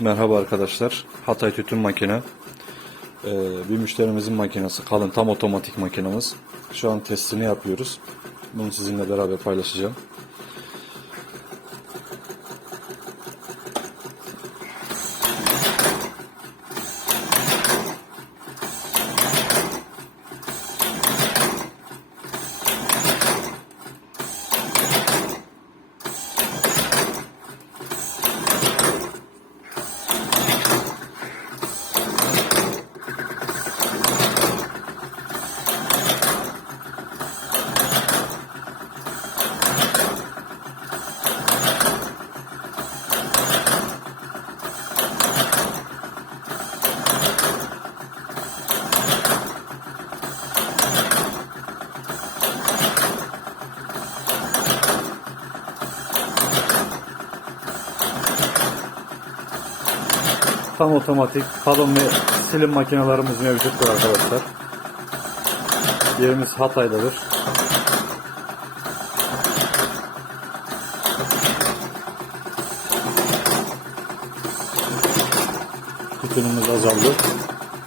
Merhaba arkadaşlar. Hatay Tütün Makine. Ee, bir müşterimizin makinesi. Kalın tam otomatik makinemiz. Şu an testini yapıyoruz. Bunu sizinle beraber paylaşacağım. Tam otomatik kalın ve silim makinelerimiz mevcuttur arkadaşlar. Yerimiz Hatay'dadır. Tütünümüz azaldı.